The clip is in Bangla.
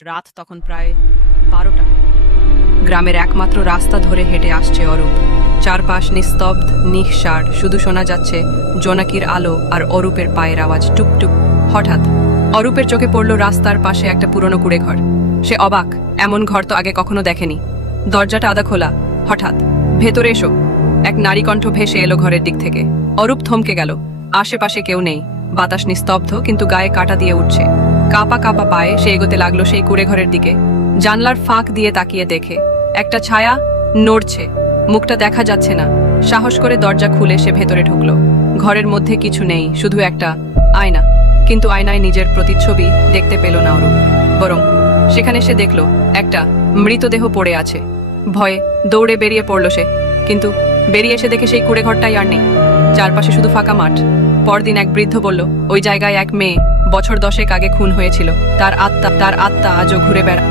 রাত তখন প্রায় 12টা। গ্রামের একমাত্র রাস্তা ধরে হেঁটে আসছে অরূপ। চারপাশ নিস্তব্ধ, নিঃসার, শুধু শোনা যাচ্ছে জোনাকির আলো আর অরূপের পায়ের আওয়াজ টুকটুক। হঠাৎ অরূপের চোখে পড়ল রাস্তার পাশে একটা পুরনো কুড়ে ঘর। সে অবাক, এমন ঘর তো আগে কখনো দেখেনি। দরজাটা আধা খোলা। হঠাৎ, ভেতরে এসো, এক নারী কণ্ঠ ভেসে এলো ঘরের দিক থেকে। অরূপ থমকে গেল। আশেপাশে কেউ নেই, বাতাস নিস্তব্ধ, কিন্তু গায়ে কাঁটা দিয়ে উঠছে। কাঁপা কাঁপা পায়ে সে এগোতে লাগলো সেই কুড়ে ঘরের দিকে। জানলার ফাঁক দিয়ে তাকিয়ে দেখে একটা ছায়া নড়ছে, মুখটা দেখা যাচ্ছে না। সাহস করে দরজা খুলে সে ভেতরে ঢুকলো। ঘরের মধ্যে কিছু নেই, শুধু একটা আয়না। কিন্তু আয়নায় নিজের প্রতিচ্ছবি দেখতে পেল না অরূপ, বরং সেখানে সে দেখল একটা মৃতদেহ পড়ে আছে। ভয়ে দৌড়ে বেরিয়ে পড়ল সে, কিন্তু বেরিয়ে এসে দেখে সেই কুড়ে ঘরটাই আর নেই। চারপাশে শুধু ফাঁকা মাঠ। পরদিন এক বৃদ্ধ বলল, ওই জায়গায় এক মেয়ে বছর 10 আগে খুন হয়েছিল। তার আত্মা আজও ঘুরে বেড়ায়।